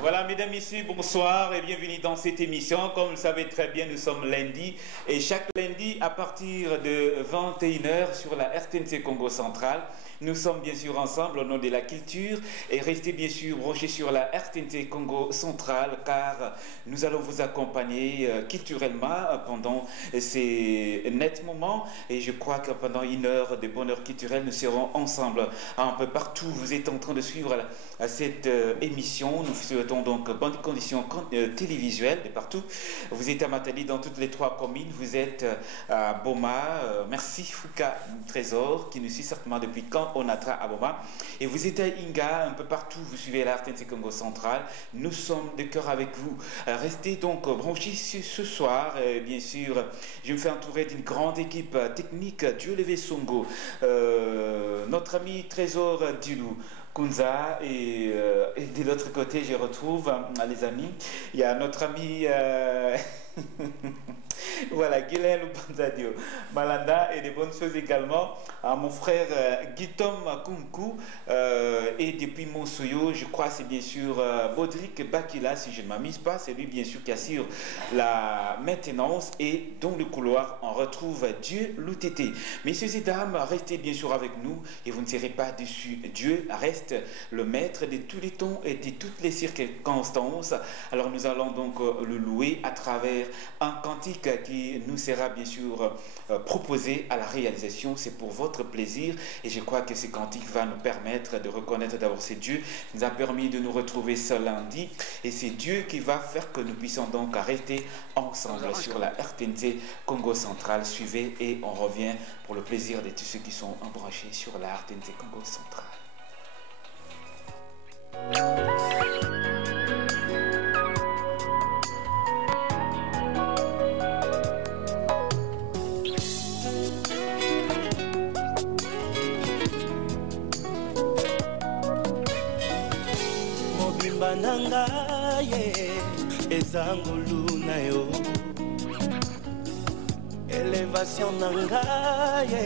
Voilà, mesdames, messieurs, bonsoir et bienvenue dans cette émission. Comme vous le savez très bien, nous sommes lundi et chaque lundi à partir de 21 h sur la RTNC Congo Central. Nous sommes bien sûr ensemble au nom de la culture et restez bien sûr branchés sur la RTNC Congo Central car nous allons vous accompagner culturellement pendant ces nets moments et je crois que pendant une heure de bonheur culturel, nous serons ensemble un peu partout. Vous êtes en train de suivre cette émission. Nous souhaitons donc bonnes conditions télévisuelles de partout. Vous êtes à Matadi dans toutes les 3 communes. Vous êtes à Boma. Merci Fouka Trésor qui nous suit certainement depuis quand on a à Boma. Et vous êtes à Inga, un peu partout. Vous suivez la RTNC Congo Central. Nous sommes de cœur avec vous. Restez donc branchés ce soir. Bien sûr, je me fais entourer d'une grande équipe technique. Dieu levé Songo. Notre ami Trésor Dilou Kunza et de l'autre côté je retrouve les amis, il y a notre ami voilà, Guylaine Lubanzadio Malanda et de bonnes choses également à mon frère Guitom Kunku et depuis Monsoyo, je crois c'est bien sûr Baudric Bakila, si je ne m'amuse pas, c'est lui bien sûr qui assure la maintenance et dans le couloir on retrouve Dieu Loutété. Messieurs et dames, restez bien sûr avec nous et vous ne serez pas déçus. Dieu reste le maître de tous les temps et de toutes les circonstances. Alors nous allons donc le louer à travers un cantique qui nous sera bien sûr proposé à la réalisation. C'est pour votre plaisir et je crois que ce cantique va nous permettre de reconnaître d'abord c'est Dieu qui nous a permis de nous retrouver ce lundi et c'est Dieu qui va faire que nous puissions donc rester ensemble sur la RTNC Congo Central. Suivez et on revient pour le plaisir de tous ceux qui sont embranchés sur la RTNC Congo Central. Mobimba nanga ye ezangulu na yo elevation nanga ye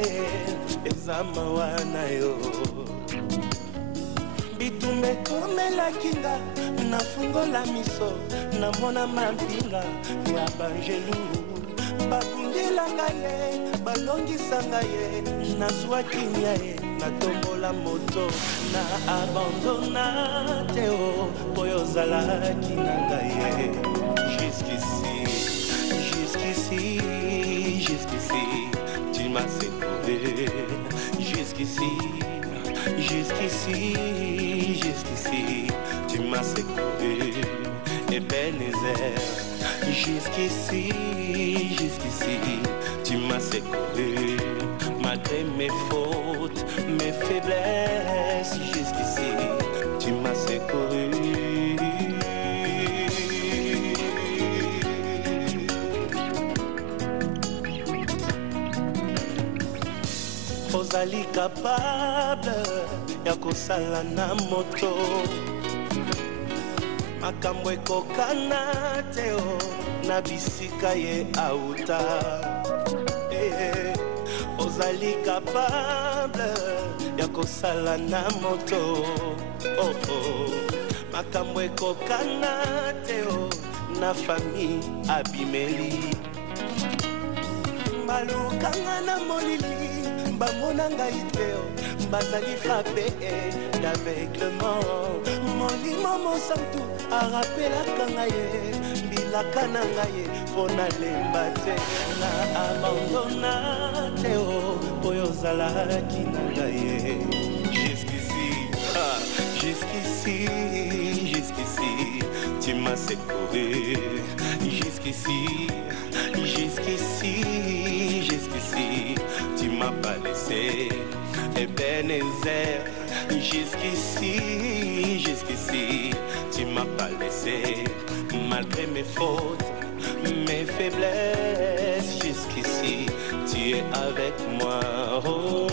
ezamawa na yo bitumbe komela kinga nafungola miso namona mapinga ya banjelu babundelanga ye balongisanga ye nazwa kinya ye natombola moto na abandona teo poyo zalaki nanga ye jusqu'ici tu m'as secouru jusqu'ici tu m'as secouru Ebenezer jusqu'ici tu m'as secouru malgré mes fautes, mes faiblesses jusqu'ici tu m'as secouru. Ozali capable ya kosala na moto makambo ekokana teo na bisika ye auta ozali capable ya kosala na moto makambo ekokana teo na famille abimeli balukanga na molili bamona ngai teo bazali frappé d'aveuglement molimo mosantu arapelaka ngai ye mbilaka na ngai ye mpo nalemba te na abandona teo oyo ozalaki na ngai ye jusqu'ici tu m'as secouru jusqu'ici tu m'as pas laissé Ebenezer jusqu'ici tu m'as pas laissé malgré mes fautes mes faiblesses. Jusqu'ici, tu es avec moi. Oh.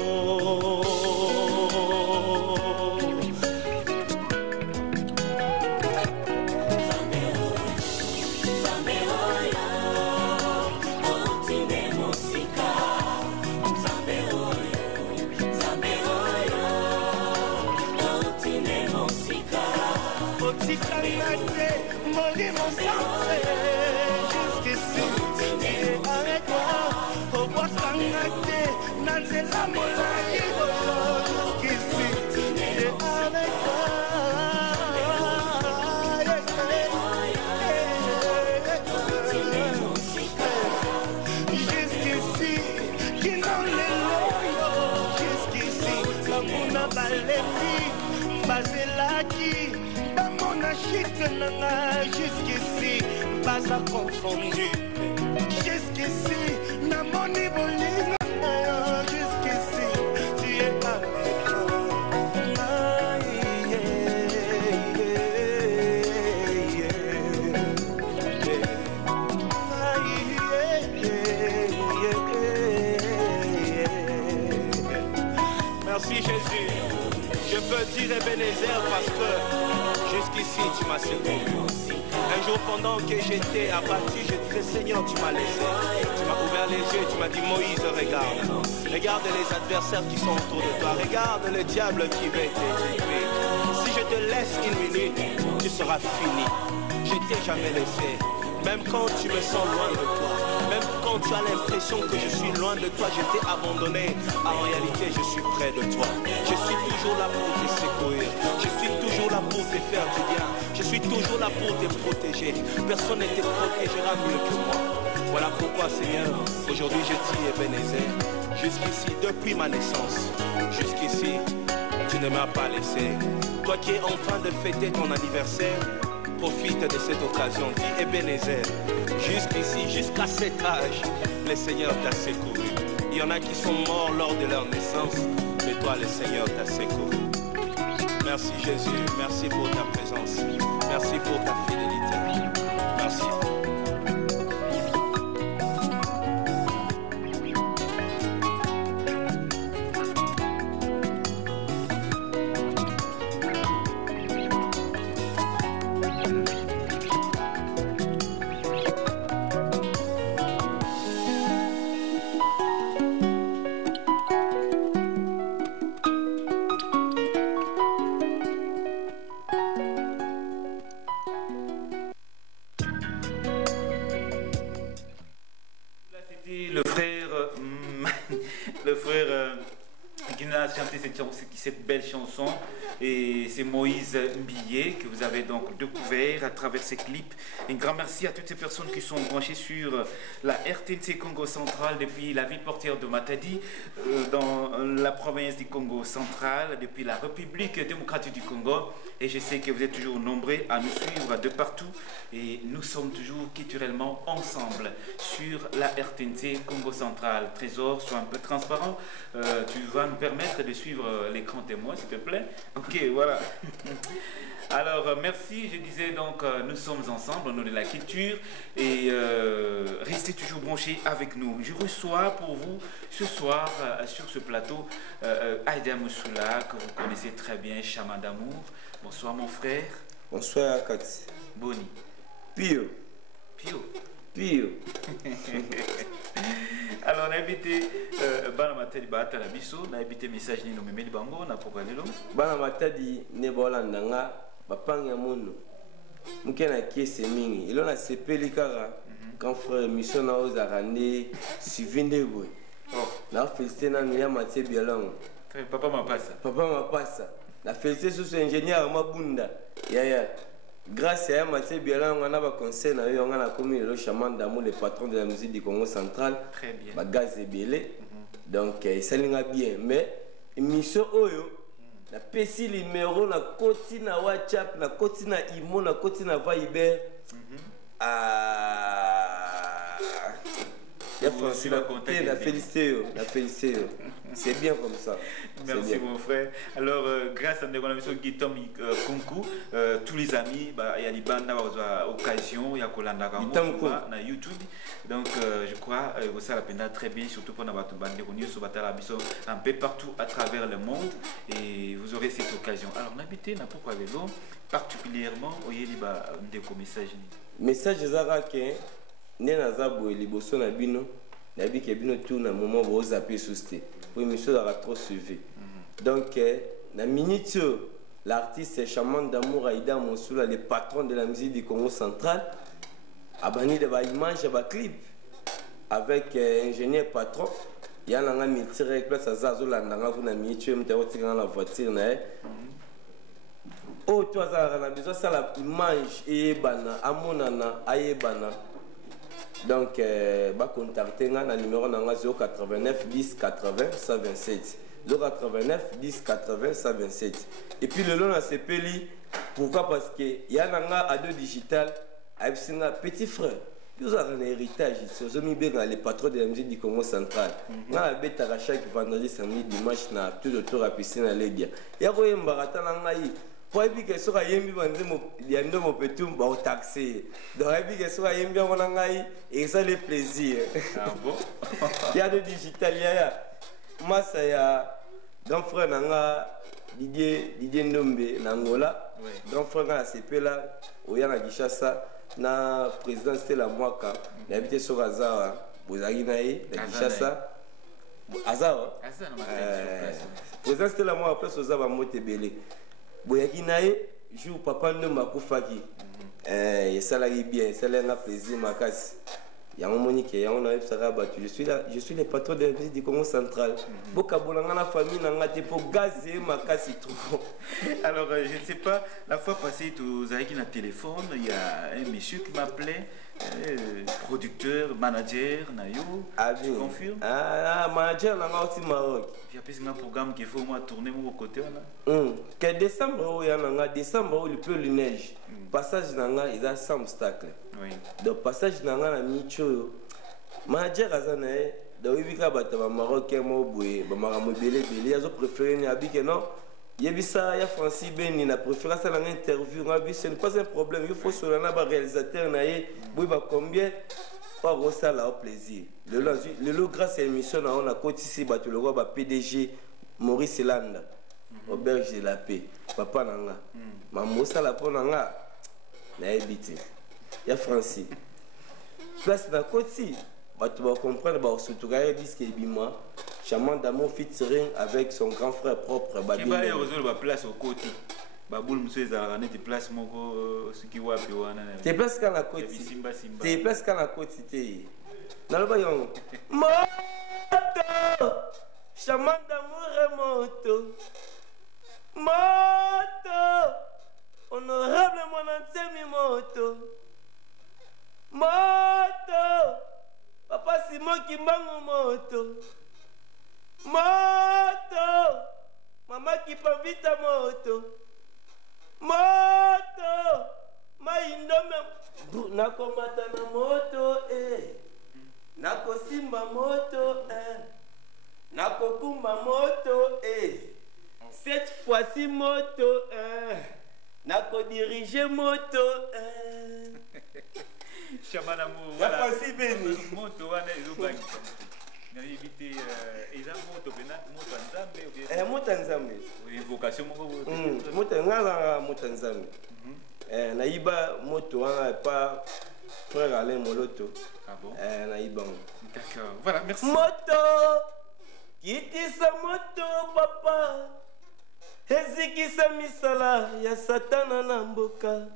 Jusqu'ici, pas à confondu. Jusqu'ici, n'a mon éboline. Jusqu'ici, tu es avec moi. Merci Jésus. Je peux dire Ebenezer parce que jusqu'ici tu m'as secouru. Un jour pendant que j'étais abattu, je disais Seigneur, tu m'as laissé. Tu m'as ouvert les yeux, tu m'as dit Moïse, regarde. Regarde les adversaires qui sont autour de toi. Regarde le diable qui veut t'étruire. Si je te laisse une minute, tu seras fini. Je t'ai jamais laissé. Même quand tu me sens loin de toi, même quand tu as l'impression que je suis loin de toi, je t'ai abandonné. En réalité, je suis près de toi. Je suis toujours là pour te secourir. Je suis toujours là pour te faire du bien. Je suis toujours là pour te protéger. Personne ne te protégera mieux que moi. Voilà pourquoi, Seigneur, aujourd'hui je dis Ebenezer, jusqu'ici, depuis ma naissance, jusqu'ici, tu ne m'as pas laissé. Toi qui es en train de fêter ton anniversaire, profite de cette occasion, dis Ebenezer, jusqu'ici, jusqu'à cet âge, le Seigneur t'a secouru. Il y en a qui sont morts lors de leur naissance, mais toi, le Seigneur t'a secouru. Merci Jésus, merci pour ta présence, merci pour ta fidélité. Merci. Cette belle chanson, et c'est Moïse Mbillet que vous avez donc découvert à travers ces clips. Un grand merci à toutes ces personnes qui sont branchées sur la RTNC Congo Central depuis la ville portière de Matadi, dans la province du Congo Central, depuis la République démocratique du Congo. Et je sais que vous êtes toujours nombreux à nous suivre de partout, et nous sommes toujours culturellement ensemble sur la RTNC Congo Central. Trésor, sois un peu transparent, tu vas nous permettre de suivre l'écran témoin, s'il te plaît. Ok, voilà. Alors, merci. Je disais donc, nous sommes ensemble au nom de la culture, et restez toujours branchés avec nous. Je reçois pour vous ce soir sur ce plateau Aïda Moussoula, que vous connaissez très bien, chaman d'amour. Bonsoir mon frère. Bonsoir Akati. Boni. Pio. Pio. Pio. Alors on a invité Bana Matadi Bata la biso, on a invité message ni no memeli bango na pokalelo. Bana Matadi ne bolanda nga bapanga mono. Mukena kiese mingi. Ilona sepeli kaka quand frère mission na ozarande suivinde boy. Oh, na félicité na ya Mathieu Bialango. Papa Mapasa. Papa Mapasa. La félicité sur ce ingénieur Mabunda. Ya. Grâce à Mathieu Bialango, on a un conseil, on a commis le chaman d'amour, le patron de la musique du Congo central. Très bien. Bagaz et Bielé. Donc, ça l'est bien. Mais, mission Oyo, la PC numéro, la côté na WhatsApp, la côté na Imo, la côté na Viber. Il Il y a Francis la félicité. C'est bien comme ça. Merci mon frère. Alors, grâce à notre émission Guitom Konku, tous les amis, il y a des bandes occasion, il y a Kolanda na YouTube. Donc, je crois que ça la peine très bien, surtout pour notre bande de un peu partout à travers le monde. Et vous aurez cette occasion. Alors, on habite n'a pourquoi vélo, particulièrement au Yéliba de message. Message Zarake, Nenazabo et Liboso Nabino, Nabi Kebino tout na moment où vous appuyez sous sté. Pour une mission d'avoir trop suivi. Donc, la minute, l'artiste Chaman d'Amour Aïda Monsoula, le patron de la musique du Congo central, a banni de l'image de clip avec ingénieur patron. Il y a un militaire avec place à Zazo Landanga, vous n'avez mis tué, dans la voiture. Oh, toi, on a besoin de l'image et bana, amonana, aïebana. Donc, bah contacter le numéro 089 10 80 127. 089 10 80 127. Et puis le long de ce pays, pourquoi? Parce qu'il y a un ado digital avec un petit frère. Nous avons un héritage. Nous avons les patrons de la musique du Congo central. Nous avons chaque vendredi, samedi, dimanche, tout autour de la piscine à l'Édia. Il y a un baratin pour que soit yembi banzemo yando mopetum ba au taxi donc que soit yembi on ngai et ça le plaisir. Ah bon? Il y a de digital il y a massa ya grand frère nanga Didier Ndombe Nangola grand frère na sepela oya na Gishasa na président Stella Mwaka na habité sur Azawa bozaki nae na Gishasa Azawa président Stella Mwaka place aux aba motebele boyaki nae jour papa Ndombe akufaki et ça la bien ça la plaisir makasi. Je suis le patron de la musique du Congo central. Alors, je ne sais pas, la fois passée, vous avez un téléphone, il y a un monsieur qui m'appelait, producteur, manager, Nayo. Tu confirmes? Ah, manager, on a aussi Maroc. Il y a un programme qu'il faut tourner mon côté. Que décembre, il pleut, il neige. Passage, il y a 100 obstacles. Oui. Donc passage nanga na micho manager azana donc ibika bata ba marocain mo boye ba mara mo belé yazo préféré ni abike non yebisa ya Francis Beni na préférence à l'interview ngabi ce n'est pas un problème il faut solana ba réalisateur na ye boye ba combien pas ça là au plaisir le grâce à l'émission on a cotisi ba tout le roi ba PDG Maurice Landa auberge de la paix papa nanga maman ça la ponanga na ebité. Il y a Francis. Place d'un côté, tu vas comprendre, surtout quand il dit que Bima, Chaman d'amour featuring avec son grand frère propre. Qui va y résoudre la place au côté. Baboul monsieur Zarane, tu places mon ce qui va puis wana. Tu places quand la côté. Tu places quand la côté. Dans le baillon. Moto! Chaman d'amour et moto. Moto! Honorable mon ancien moto. Moto, papa Simon Kimbangu moto. Moto, maman qui peut vite moto. Moto, maïndome nakomata na moto nakosimba moto nakokumba moto cette fois-ci moto nakodiriger moto Chaman d'amour, voilà. Moto, wana ezobaki. Na éviter eza moto pena moto nzambe ou bien moto nzambe. Invocation moko moto ngala moto nzambe. Na iba moto wana pas frère Alain Moloto. Ah bon? Na iba. D'accord. Voilà, merci. Moto kitisa moto papa. Ezikisa misala ya satana na mboka.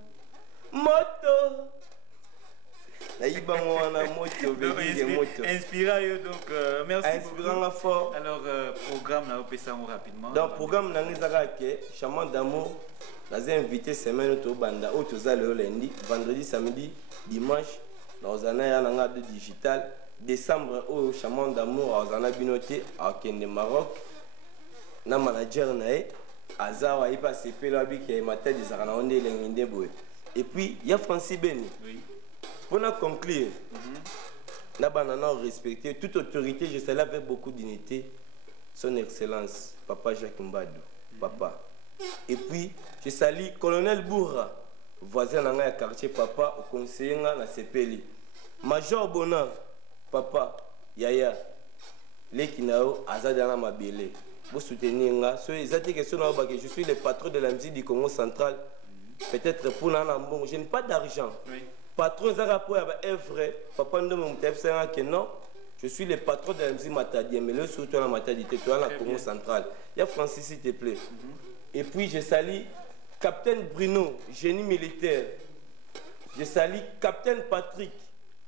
Moto inspirant donc merci inspirant fort. Alors programme là on peut ça rapidement donc programme na ngizaka ke Chaman d'amour nous invité semaine au banda au le lundi vendredi samedi dimanche dans un aya de digital décembre au Chaman d'amour aux ana binoté à Kende Maroc na manager nae azawa ipa sepela bi ke matin des arana onde lenginde boy et puis il y a Francis Beni. Oui. Pour conclure, Nabanana respecté toute autorité, je salue avec beaucoup d'unité son excellence Papa Jacques Mbadou, papa. Et puis je salue colonel Bourra, voisin dans le quartier papa, au conseiller na Sepeli. Major Bonan, papa, Yaya, les Kinao, Azadana Mabele. Vous soutenez nga, je suis le patron de la musique du Congo central. Peut-être pour Nanambon, je n'ai pas d'argent. Oui. Patron Zarapo est vrai, papa ne me que non. Je suis le patron de la musique Matadi, mais le surtout la Matadi, tu es la Congo central. Il y a Francis, s'il te plaît. Et puis je salue Capitaine Bruno, génie militaire. Je salue Capitaine Patrick,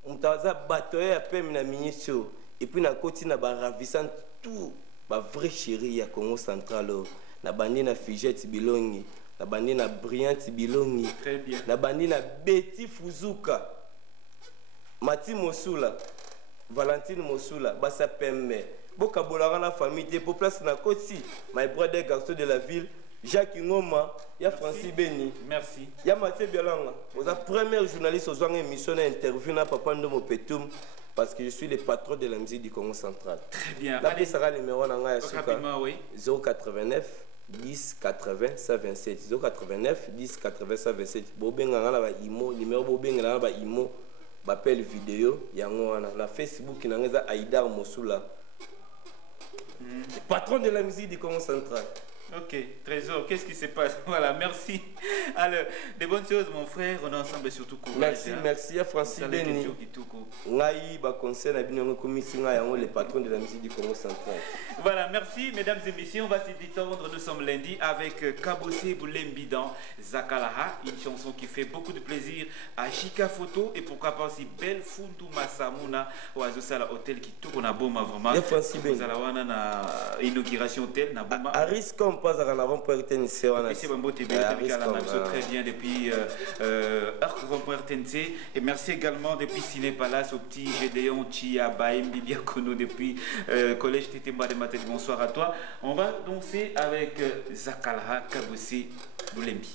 on t'a battu à peine la ministre. Et puis na côté na ravissant tout, ba vrai chéri ya Congo central. Na bandi na Figette Bilongi, na bandi na Brillant Bilongi. Très bien. Na bandi na Betty Fuzuka, Mati Mosula, Valentine Mosula, Bassa Pemme. Boka bolanga na famille des populations na côté. My brother garçon de la ville. Jacques Ngoma, il y a Francis Beni. Merci. Il y a Mathieu Bialanga. Vous êtes le premier journaliste aux émissions d'interview na Papa Ndomo Petum parce que je suis le patron de la musique du Congo central. Très bien. La sera le numéro rapidement, oui. 089 10 80 127. 089 10 80 127. Bobenga na ba imo numéro bobenga na ba imo bapel vidéo yango wana na Facebook na ngeza Aïdar Mosula. Patron de la musique du Congo central. Ok, Trésor, qu'est-ce qui se passe? Voilà, merci. Alors, des bonnes choses, mon frère, on est ensemble surtout courage. Merci, merci à Francis Beni. Ngai ba conseil na bino komisi nga yango le patron de la musique du Congo central. Voilà, merci mesdames et messieurs, on va se détendre, nous sommes lundi avec Kabose Boulembi dans Zakalaha, une chanson qui fait beaucoup de plaisir à Chika Photo et pourquoi pas aussi Belle Funtu Masamuna au Azosala Hotel qui tourne à Boma vraiment. Et Francis Beni. Vous allez na inauguration hôtel na Boma. Aris comme pas en avant pour RTNC wana. C'est bon beauté bien très bien depuis RTNC et merci également depuis Ciné Palace au petit Gédéon Chia Baim Bibia Kono depuis collège Tétémba de Matel. Bonsoir à toi. On va danser avec Zakalaha Kabose Boulembi.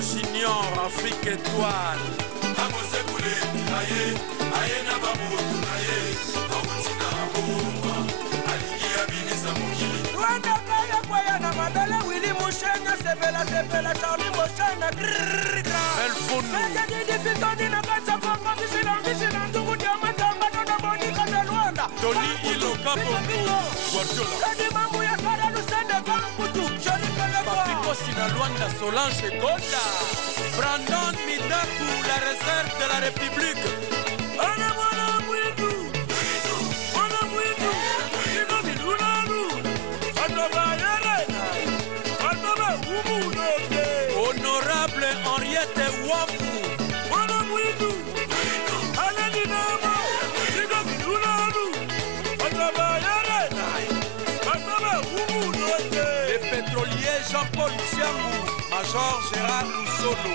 Junior, Afrique étoile. Tony Iloka Sina Luanda Solange Gonda, Brandon Midaku, la réserve de la République. Honorable Henriette Wamu. Jean-Paul Tiamou, Major Gérard Loussolo,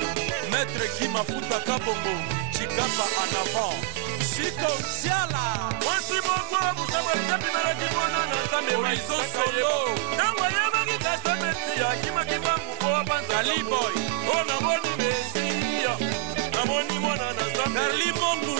Maître Guy Mafuta Kabongo, Chikapa en avant, Chico Siala, Horizon Solo, Kali Boy, Merli Mongu,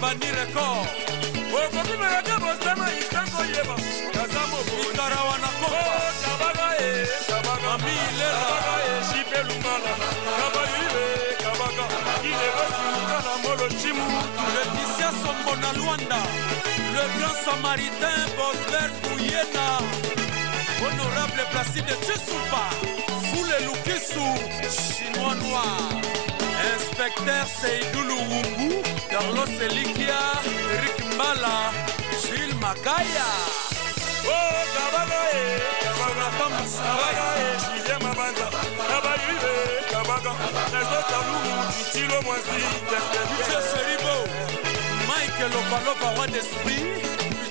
Bani record. Ikarawana Kopa. Ami Laetitia Sombona Luanda. Le grand samaritain Baudelaire Kouyena. Honorable Placide Tchessoupa. Foule Lukisu. Chinois noir. Inspecteur Seydou Luwungu, Carlos Elikia, Eric Penzola, Gilles Makaya. Oh, Kabaga, Kabaga, Julien Mabanda, Kabaga, Kabaga, Tilo Moisi, Michel Seribo, Michael Opalopa, roi d'esprit,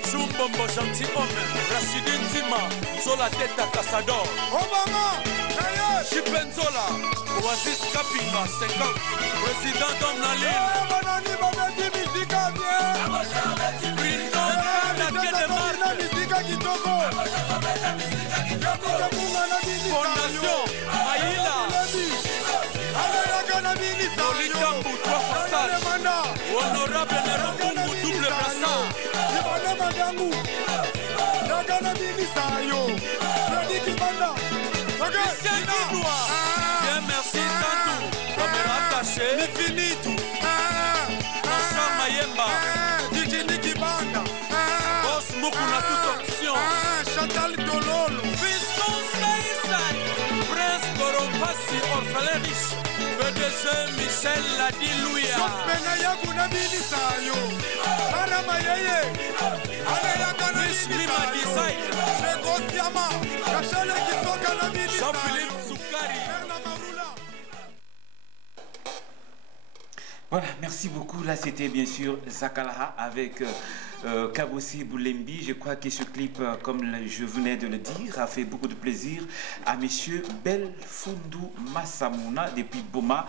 Chumbombo, gentil homme, Rachidine Zima, Zola Teta Cassador. Obama, Gilles Penzola, Oasis Kapinga, 50, président d'Homme Naline. Brindon, la quai de marque. Fondation, Aïla. Lolita Mboutoua Fassal. Honorable Néron Kungu, double brassard. Christian Guinois. Bien merci Tantou. Caméra cachée. L'infinito. Moussa Mayemba. Boss Mokuna toute option. Chantal Tololo. Fiston Saïsan. Prince Koropassi, orphelin riche. PDG Michel Ladilouia. Mima Design. Jean-Philippe Soukari. Voilà, merci beaucoup. Là, c'était bien sûr Zakalaha avec Kabossi Boulembi. Je crois que ce clip, comme je venais de le dire, a fait beaucoup de plaisir à monsieur Belfundu Massamouna depuis Boma,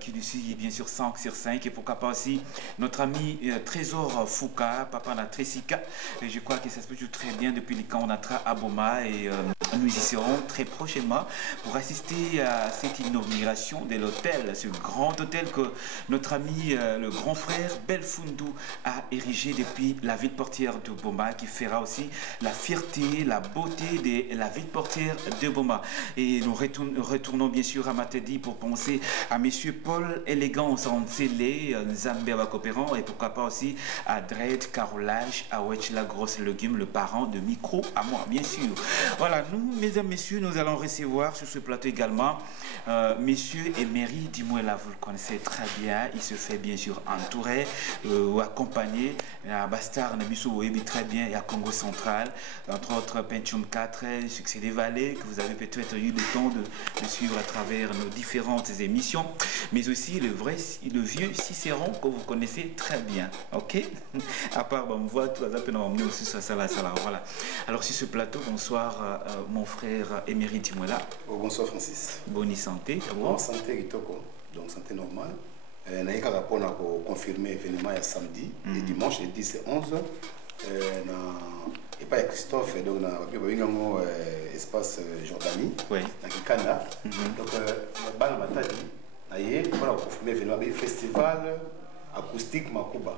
qui nous suit bien sûr 5/5. Et pourquoi pas aussi notre ami Trésor Fouka, Papa Natressika. Et je crois que ça se passe très bien depuis le camp Onatra à Boma. Et nous y serons très prochainement pour assister à cette inauguration de l'hôtel, ce grand hôtel que notre ami, le grand frère Belfundu, a érigé depuis la ville portière de Boma, qui fera aussi la fierté, la beauté de la ville portière de Boma. Et nous retournons bien sûr à Matadi pour penser à monsieur Paul Élégance en Zélé, Zambéa Coopérant, et pourquoi pas aussi à Dredd Carolage, à Wetchla Grosse Légume, le parent de Micro à moi, bien sûr. Voilà, nous, mesdames, messieurs, nous allons recevoir sur ce plateau également monsieur Emery Dimouela, vous le connaissez très bien. Il se fait bien sûr entouré ou accompagné à Bastard Nabiso Webi très bien et à Congo Central, entre autres Pentium 4, Succès des Vallées, que vous avez peut-être eu le temps de suivre à travers nos différentes émissions, mais aussi le vieux Cicéron que vous connaissez très bien, ok? À part, bon, on voit tout à l'heure, on aussi ça, voilà. Alors sur ce plateau, bonsoir mon frère Emery Dimouela. Bonsoir Francis. Bonne santé, bonne santé Kitoko, donc santé normale. Nous avons confirmé l'événement samedi et dimanche, le 10 et 11. Et pas Christophe, donc nous avons espace Jordanie, dans Kikanda. Donc, nous avons confirmé l'événement festival acoustique Makuba.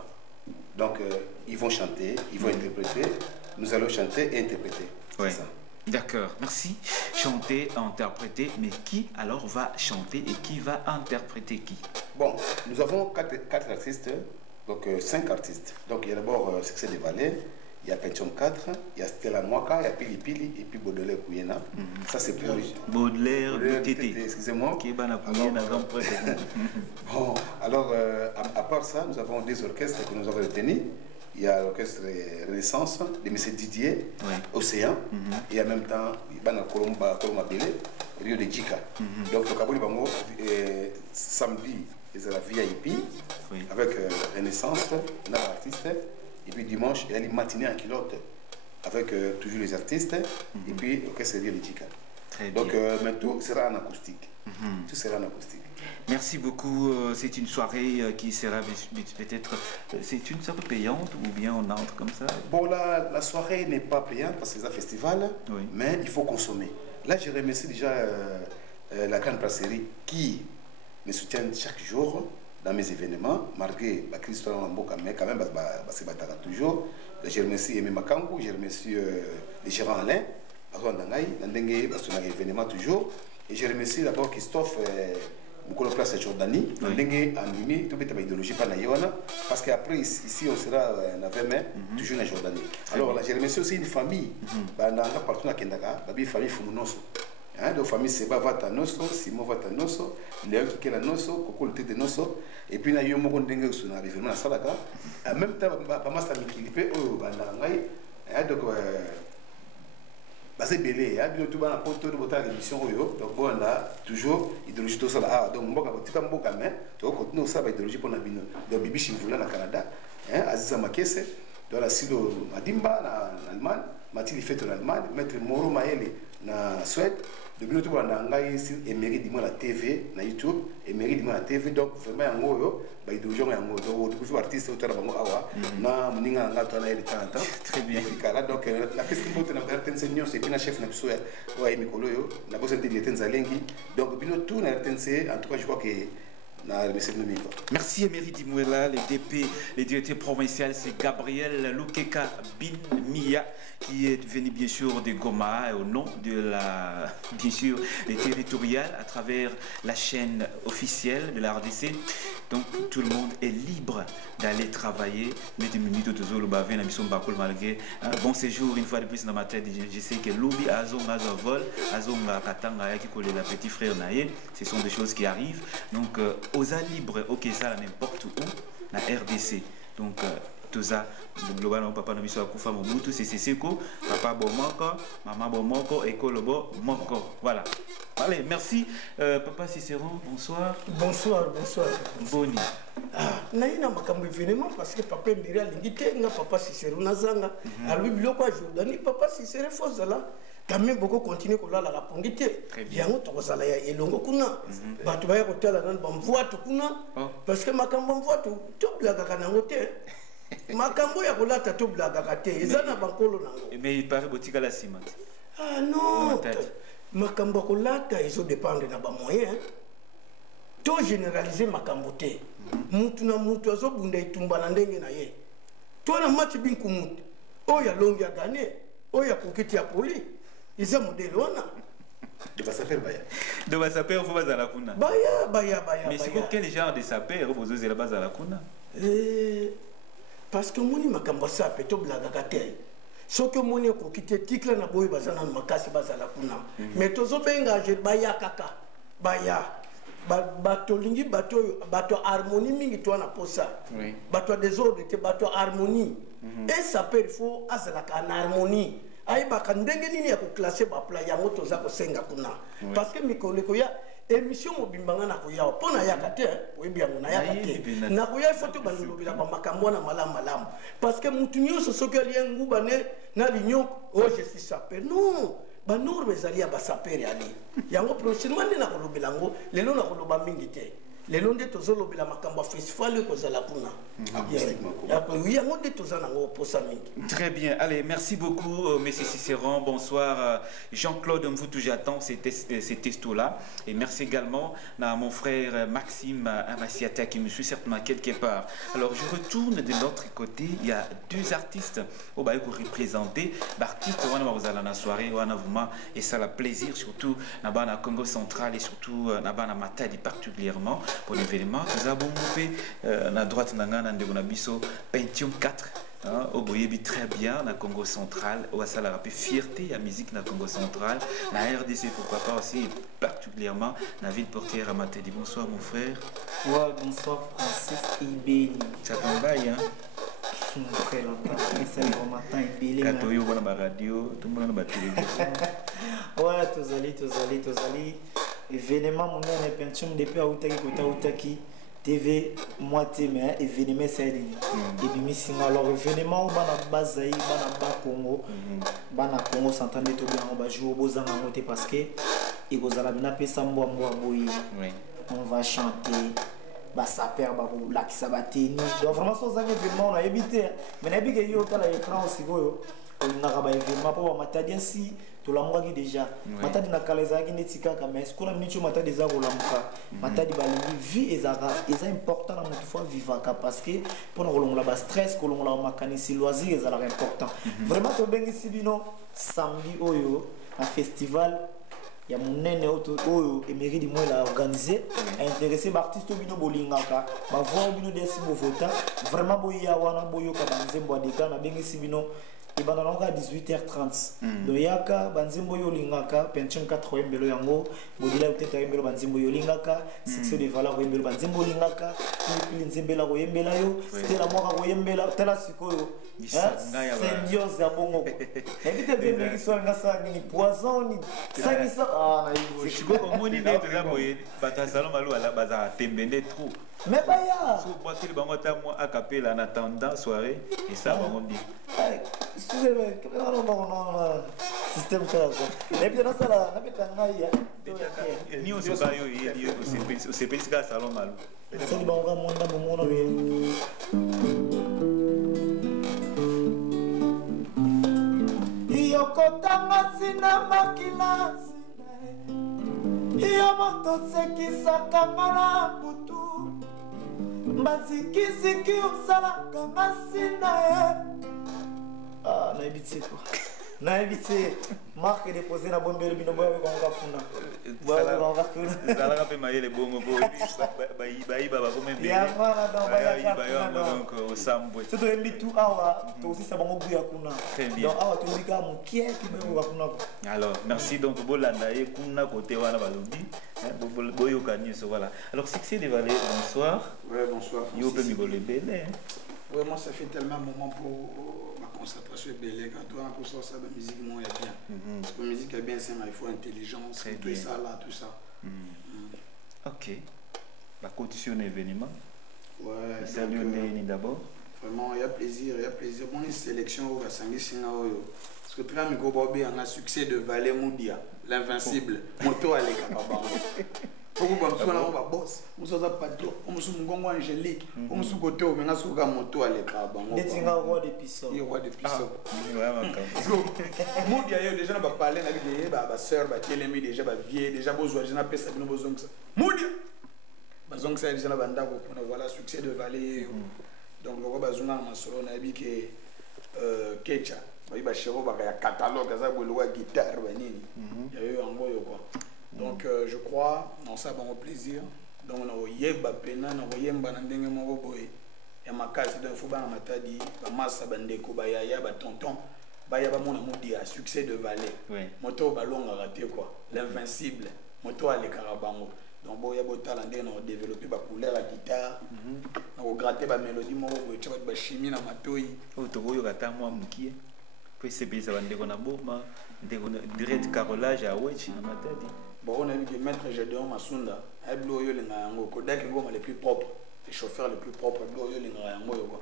Donc, ils vont chanter, ils vont interpréter. Nous allons chanter et interpréter. C'est ça. D'accord, merci. Chanter, interpréter, mais qui alors va chanter et qui va interpréter qui? Bon, nous avons quatre artistes, donc 5 artistes. Donc il y a d'abord Succès des Vallées, il y a Pentium 4, il y a Stella Mwaka, il y a Pili Pili et puis Baudelaire Kouyena. Ça c'est pour Baudelaire Tété. Excusez-moi. Bon, alors à part ça, nous avons des orchestres que nous avons retenus. Il y a l'orchestre Renaissance de M. Didier, Océan, et en même temps, il y a Colomba Bélé, Rio de Djika. Donc, le Kabuli Bango, samedi, il y a la VIP, avec Renaissance, l'artiste, et puis dimanche, il y a les matinées en culotte, avec toujours les artistes, et puis l'orchestre Rio de Djika. Donc, mais tout sera en acoustique. Tout sera en acoustique. Merci beaucoup. C'est une soirée qui sera peut-être... C'est une soirée payante ou bien on entre comme ça? Bon, la soirée n'est pas payante parce que c'est un festival, mais il faut consommer. Là, je remercie déjà la grande brasserie qui me soutient chaque jour dans mes événements, malgré la crise de Mboka, mais quand même, c'est batara toujours. Je remercie Aimé Makangu, je remercie les gérants Alain, événement toujours. Et je remercie d'abord Christophe, mon place à Jordanie, parce qu'après, ici, on sera en 20 mai, toujours en Jordanie. Alors là, je remercie aussi une famille, partout à Kendaka, la famille Fumunoso. Donc famille Seba va à Nosso, Simon va à Nosso, Léo qui est à Nosso, Coco le tête de Nosso, et puis na yomo kon dengue sur na vraiment ça là. En même temps, pas mal ça m'équilibre au bandangai. Donc c'est belé, bien tout bas na poto de botar émission yo. Donc bon là toujours idéologie tout ça là. Donc mboka botika mboka mais to continue ça ba idéologie pour na bino. Donc bibi chivula na Canada, Aziza Makese, dans la silo Madimba na Allemagne, Mathilde Fête en Allemagne, maître Moro Maele na Suède. Depuis nous tout bandangai sur Emery Dimo la TV na YouTube, Emery Dimo la TV donc vraiment yango yo ba idéologie yango donc vous artiste auteur bango awa na muninga nga to na ele tant. Très bien. Donc la peste mbote na garten senior c'est bien chef na biso wa Emikolo yo na bosse de Tenzalengi donc bino tout na RTNC en tout cas je crois que merci Emery Dimouela, le directeur provincial c'est Gabriel Lukeka Bin Mia qui est venu bien sûr de Goma au nom de la bien sûr les territoriales à travers la chaîne officielle de la RDC. Donc tout le monde est libre d'aller travailler. Mais des minutes de Zolo Bavé, na mission Bakol malgré bon séjour une fois de plus dans ma tête. Je sais que Loubi Azonga Zavol, Azonga Katanga qui colle la petit frère Naye, ce sont des choses qui arrivent. Donc aux libres, ok ça n'importe où, la RDC. Donc tout ça, globalement papa na biso akufa mobutu c'est seko, papa bomoko, maman bomoko, école bomoko. Voilà. Allez, merci. Papa Cicéron, bonsoir. Bonsoir. Boni. Naïna makambo événement parce que papa Mbira lingité nga papa Cicéron nazanga. Alors biloko a Jordanie papa Cicéron fozala. Quand même beaucoup continuer kola la rapondité. Yango tokozala ya elongo kuna. Batu baya kotala nan bamvoatu kuna parce que makambo mvoatu to blaga kanango te. Makambo ya kolata to blaga kate. Ezana bankolo nango. Mais il paraît botika la ciment. Ah non. Makambo kolata ils ont dépendre na ba moyen. To généraliser makambo te. Mutu na mutu azo bunda itumba na ndenge na ye. To na match binku mutu. Oya longi ya gagné. Oya kokiti ya poli. Ils ont modèle wana. De Bassaper Baya. De Bassaper faut pas à la kuna. Baya. Mais c'est quel genre de saper vous osez la base à la kuna? Parce que moni makambo sa peto blaga kate. Ce que moni ko kite tikla na boy bazana makasi bazala kuna. Mais tozo benga je baya kaka. Baya. Bato lingi bato harmonie mingi to na posa. Oui. Bato désordre te bato harmonie. Et ça peut il faut azala en harmonie. Aïba kandenge nini ya ko classer ba pla ya moto za ko senga kuna. Parce que mikolo ko ya émission mobimbanga na ko ya pona ya kate webi yango na ya kate. Na ko ya photo ba lobila ba makambo na malamu. Parce que mutu nyoso soki ali nguba ne na linyo oh je suis sapeur. Non. Ba norme zalia ba sapeur ali. Yango prochainement na ko lobila ngo lelo na ko loba mingi te. Les longs de tozolo bila makamba festival ko zala kuna. Très bien. Allez, merci beaucoup monsieur Cicéron. Bonsoir Jean-Claude Mvoutou, j'attends ces textos-là. Et merci également à mon frère Maxime Amassiata qui me suit certainement quelque part. Alors je retourne de l'autre côté. Il y a deux artistes au bail pour représenter. L'artiste on va dans la soirée, on a vraiment et ça la plaisir surtout dans Congo central et surtout dans Matadi particulièrement pour l'événement. Nous avons fait la droite nangana de Gonabiso Pentium 4. Au Boyebi très bien dans Congo central, au Asala rappé fierté à musique dans Congo central, la RDC pourquoi pas aussi particulièrement la ville portière à Matadi. Bonsoir mon frère. Ouais, bonsoir Francis Ibeli. Ça tombe bien, hein? Très longtemps, c'est le matin Ibeli. Quand tu vois la radio, tout le monde a la télévision. Ouais, tous allez. Événement mon nom est Pentium depuis Aoutaki. TV moitié mais événement c'est et puis missing alors événement bana bazaï bana Congo s'entendre tout bien on va jouer au bozanga moté parce que et gozala bina pesa mbo boyi on va chanter ba saper ba la ki sabateni donc vraiment ça un événement on a évité mais na bige yo kala écran aussi goyo on a ba événement pour Matadi ainsi to la mwangi déjà Matadi na kaleza ki netika ka mais ko na minicho Matadi za ko la muka Matadi ba lingi vie ezaka eza important na mutu fois vivaka parce que pour na kolongola ba stress kolongola makanisi loisir ezala important vraiment to bengi sibino samedi oyo un festival ya munene oyo Emery Dimouela organisé intéressé ba artiste bino bolingaka ba voir bino desi bo vota vraiment boya wana boyo ka banzembo adeka na bengi sibino et ben dans à 18h30 donc yaka banzimbo yolingaka pension 4 yembelo yango bodila peut-être yembelo banzimbo yolingaka succès de valeur yembelo banzimbo yolingaka puis nzembela ko yembela yo c'était la moi ko yembela tela sikoyo c'est Dios ya bongo et puis te bien qui soit ngasa ni poison ni ça ni ça ah na yibo siko komoni nde toza boye bato ya salon malo ala baza tembende trop mais baya so boakili bango ata mwa acapella en attendant soirée et ça bango bien excusez-moi non système ça et puis dans ça là na beta ngai ya ni on se ba yo osepelisi kaka salon malo sali bango monda momono be yokotanga ntina makila yo moto sekisaka nga na butu mbazikiziki osalaka nga nsina ye nayebi te kwa nayebi te marke depose na bombeli bino boya bekonga kuna ezalaka mpe mayele bongo po bayiba bakomebeyayibayango osambwe so toyembi tu awa tosisa bango buya kuna donc awa tozika mokie mpe bayoka kuna ko alors merci donc bolanda ye kuna kote wana balobi boyoka nyonso voilà alors succès de Valais bonsoir. Ouais, bonsoir yo mpe mikolo ebele vraiment ça fait tellement un moment pour ma concentration ebele quand on a pour ça la musique moi est bien parce que la musique est bien c'est mais il faut intelligence tout ça là tout ça ok la condition événement ouais salut Néni d'abord vraiment il y a plaisir bon une sélection au Sangisina oyo parce que très micro bobé on a succès de Valais Moudia l'invincible moto à l'écart pourquoi on a un boss on a un patron on a un gongo angélique on a un côté on a un moto à l'écart détinga roi de Pissot il roi de Pissot Moudia yo déjà on va parler avec des ba sœur ba kelemi déjà ba vieux déjà besoin déjà pesa bino besoin ça Moudia bazong ça déjà banda ko voilà succès de Valais donc le roi bazunga masolo na bi ke kecha oui ba chero ba ya catalogue za bo lwa guitare ba nini ya yo ango yo quoi donc je crois dans ça bon plaisir donc on yeba pena na yemba na ndenge moko boye ya makasi donc faut ba matadi ba massa bandeko ba ya ba tonton ba ya ba mona Moudia succès de Valais moto ba longa raté quoi l'invincible moto à l'écarabango donc bon ya botala ndenge na développer ba couleur à guitare na ko gratter ba mélodie moko boye tcha ba chimie na matoi o to yo kata mwa mukie puis c'est bien ça va ndeko na boma ndeko direct carolage à wechi na matadi bon on a vu que maître Gédéon Masunda a blo yo linga yango Kodak ngoma les plus propres les chauffeurs les plus propres blo yo linga yango yo quoi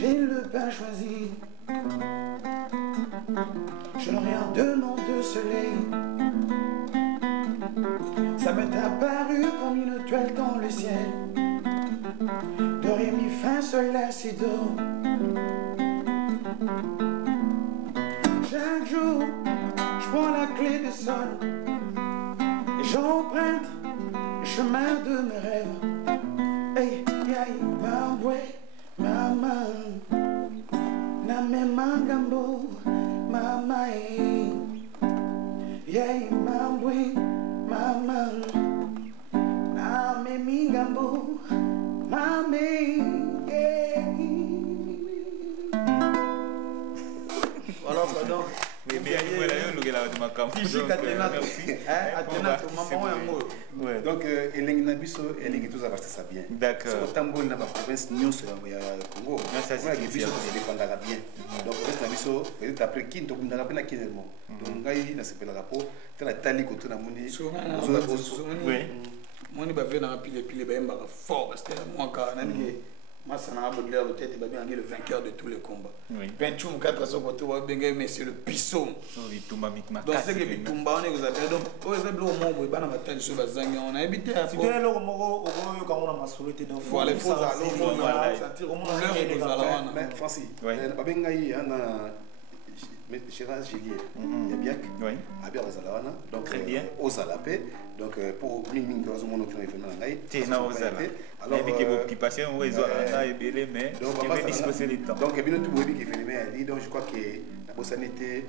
J'ai le pain choisi, je n'ai rien de nom de soleil. Ça m'est apparu comme une toile dans le ciel. De ré mi fa sol la si do. Chaque jour, je prends la clé de sol et j'emprunte le chemin de mes rêves. Hey, hey, mambwe, mama, na me mangambo, mama, hey, mambwe, mama, na me mingambo, mame, voilà pardon donc elengi na biso elengi toza bastisa bien otamboli na baprovince nyonso ya Congo biso todépendaka bien donc reste na biso peut-être après kini tokundaka mpe na kinemo donc ngai nasepelaka mpo tala tali koto namoni moni bave na pile bayembaka fort parce que mwaka nani Masana Abodler peut-être bien le vainqueur de tous les combats. Penchum 400 côté wa benga monsieur le Pissot. Donc c'est que bitumba on est vous appelle donc au exemple au moment où bana batali so bazanga on a habité à Fidèle au moko oyo kamona masolité donc voilà il faut aller sentir au moins l'heure et nous allons mais Francis babenga yi ana Gérard Gillier, il y a Biak, à Biak Zalawana, donc très bien. Aux Alapé, donc pour Ming dans mon autre événement. Tu es dans aux Alapé. Alors, occupation, on est mais je vais disposer le temps. Donc, il y a tout qui est venu, donc je crois que la bosse sanité,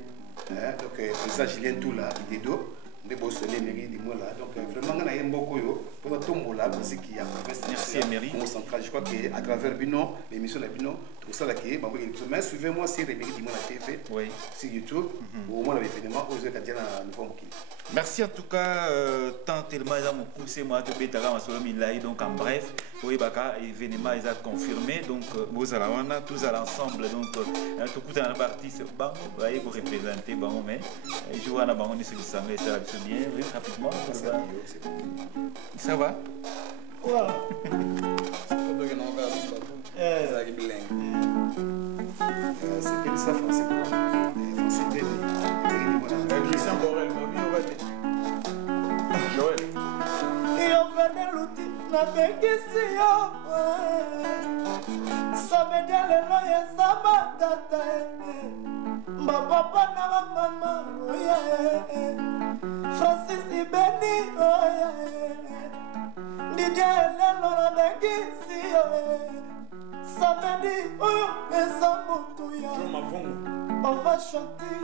donc président Julien Toula, il est d'eau. Les boss les mairies du mois là, donc vraiment on a un beaucoup pour le tombeau là parce qu'il y a merci Emery central. Je crois qu'à travers Binon, l'émission de Binon, tout ça là qui est, mais suivez-moi sur les mairies du mois la TV, sur YouTube, au moins l'événement aux États-Unis nous font qui. Merci en tout cas, tant tellement ils ont poussé moi de Bétara ma solo Milaï, donc en bref, oui baka événement ils ont confirmé, donc vous allez on tous à l'ensemble, donc tout coup dans la partie c'est bon, vous voyez vous représenter bon mais je vois là bon on est sur le sang et ça va bien, oui rapidement ça va. Ouais. C'est bien ça français. Français Joël. Yo vene luti na bekisi yo. Samedia lelo ya sama tata. Ma papa na ma mama. Francis Ibeni. Didier lelo na bekisi yo. Samedi et Samoutuya. On va chanter,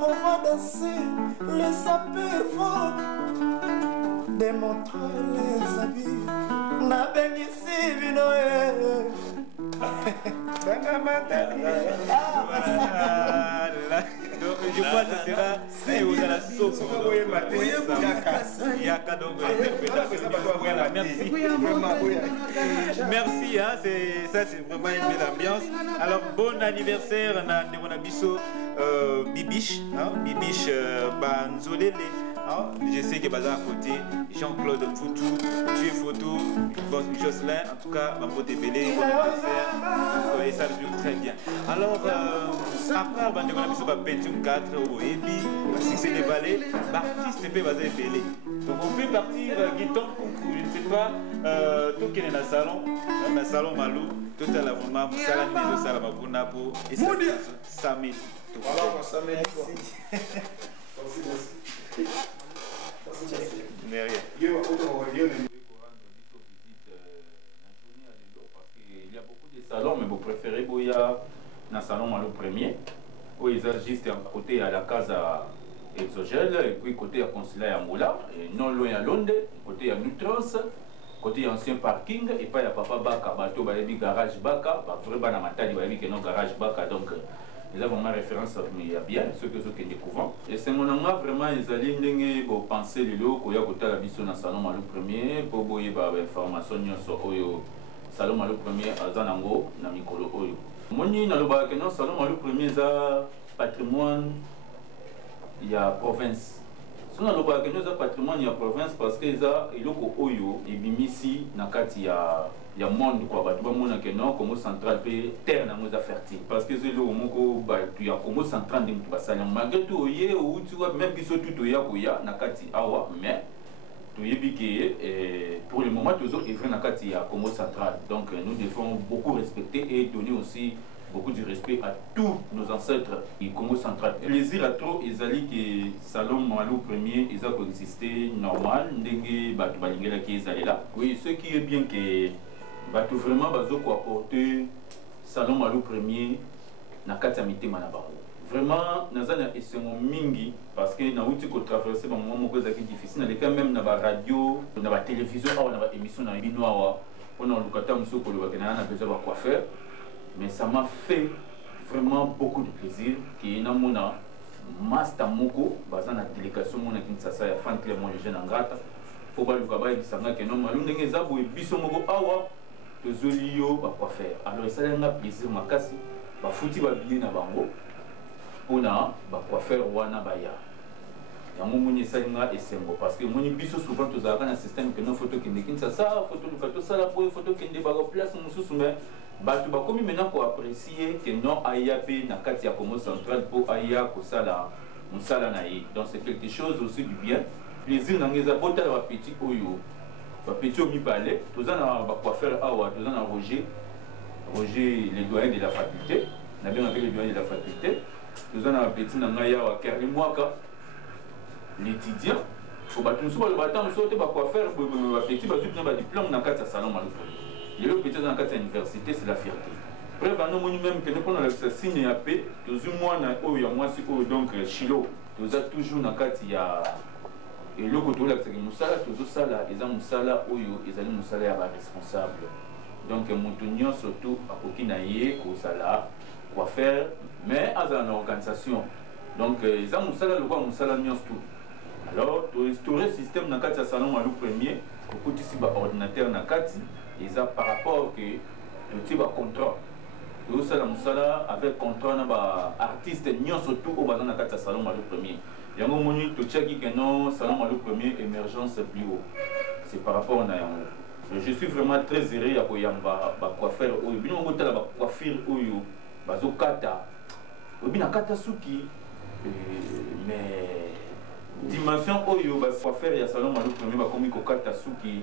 on va danser, le sapeur faut démontrer les habits. Na bengisi vinoe. Donc je crois que ce sera c'est aux à la sauce. Yaka donc merci hein, ça c'est vraiment une belle ambiance. Alors bon anniversaire à mon abisso Bibiche hein, Bibiche Banzolele. Je sais que Baza à côté, Jean-Claude Foutou, tu es photo, Jocelyn, en tout cas, ma pote Bélé, bon anniversaire, et ça joue très bien. Alors, après, on a mis sur la Pentium 4 au Ebi, succès des vallées, l'artiste peut baser Bélé. Donc, on peut partir, Guiton, je ne sais pas, tout qui est dans le salon Malou, tout à la vraiment, Moussala, Mizo, Salamabuna, pour et ça met tout. Alors, ça met Mais rien. Il y a beaucoup de salons, mais vous préférez Boya dans le salon Malo premier, où ils ont juste un côté à la case exogène, et puis côté à consulat à Moula, et non loin à Londres, côté à Nutrance, côté ancien parking, et pas à Papa Baka, bateau, garage Baka, vraiment dans ma taille, il y a un garage Baka, donc. Ils ont vraiment référence à bien, ceux que sont découvrants. Et c'est mon nom vraiment, ils allaient penser les lots, qu'il y a côté la mission dans le salon Malo premier, pour voir les informations sur le salon Malo premier à Zanango, dans le micro. Moi, dans le salon Malo premier, c'est patrimoine, il y a province. Si on a le patrimoine, il y a province parce qu'il y a Oyo et Bimisi, il y a monde quoi tu vas mon que non comme central terre na nous fertile parce que c'est le moko ba tu ya comme central de tu vas ça malgré tout yé ou tu vois même biso tout ya ko ya na kati awa mais tu yebi que pour le moment toujours il vient na kati ya comme central donc nous devons beaucoup respecter et donner aussi beaucoup de respect à tous nos ancêtres et Congo central. Plaisir à trop, ils allaient que Salon Malo premier, ils ont existé normal, n'engue batu balingela qui ils allaient là. Oui, ce qui est bien que batu vraiment bazo ko apporter Salon Malo premier na kati ya mitema na bango. Vraiment nazana esengo mingi parce que na uti ko traverser ba moment moko ezaki difficile na leka même na ba radio, na ba télévision awa na ba émission na bino awa on a lokata musoko lo bakena na besoin ba coiffeur. Mais ça m'a fait vraiment beaucoup de plaisir qu'il y ait un master moko basé na délégation mona Kinshasa ya fan Clément le jeune Angrata pour ba lukaba ibisanga que non malum ndenge zabo biso moko awa tozolio ba quoi faire alors ça nga plaisir makasi ba futi ba billet na bango pona ba quoi faire wana baya yango moni salinga esengo parce que moni biso souvent tozalaka na système que non photo kende Kinshasa photo lukato sala boy photo kende ba place mususu mais batu bakomi maintenant pour apprécier que non ayape na kati ya Congo central pour aya kosala musala na ye donc c'est quelque chose aussi du bien plaisir na ngeza bota ba petit oyo ba petit omi balé tozana ba coiffeur awa tozana Roger le doyen de la faculté na bien avec le doyen de la faculté nous avons un petit nangaya wa Kerli Mwaka l'étudiant faut battre nous sur le bâtiment nous sauter quoi faire petit basu na ba diplôme na kata salon maluko le petit dans kata université c'est la fierté bref nous moni même que nous prenons le signe ya paix tous mois na o ya moi si donc chilo nous a toujours na kata ya et le côté là c'est musala toujours sala ils ont musala oyo ils allaient musala ya ba responsable donc montunyo surtout à kokinaye ko sala quoi faire mais à une organisation donc ils ont musala le quoi musala nyos tout alors pour instaurer le système dans le salon Malou premier pour que tu ordinateur dans ils ont par rapport que tu as contrat tout ça avec contrat na artiste nyos surtout au dans le salon Malou premier il y a un moment où tu as que non salon Malou premier émergence plus haut c'est par rapport à je suis vraiment très heureux à koyamba ba coiffeur oyo bino ngotala ba coiffure oyo bazo kata obina kata suki mais dimension oyo ba coiffeur ya salon Malou premier ba komi ko kata suki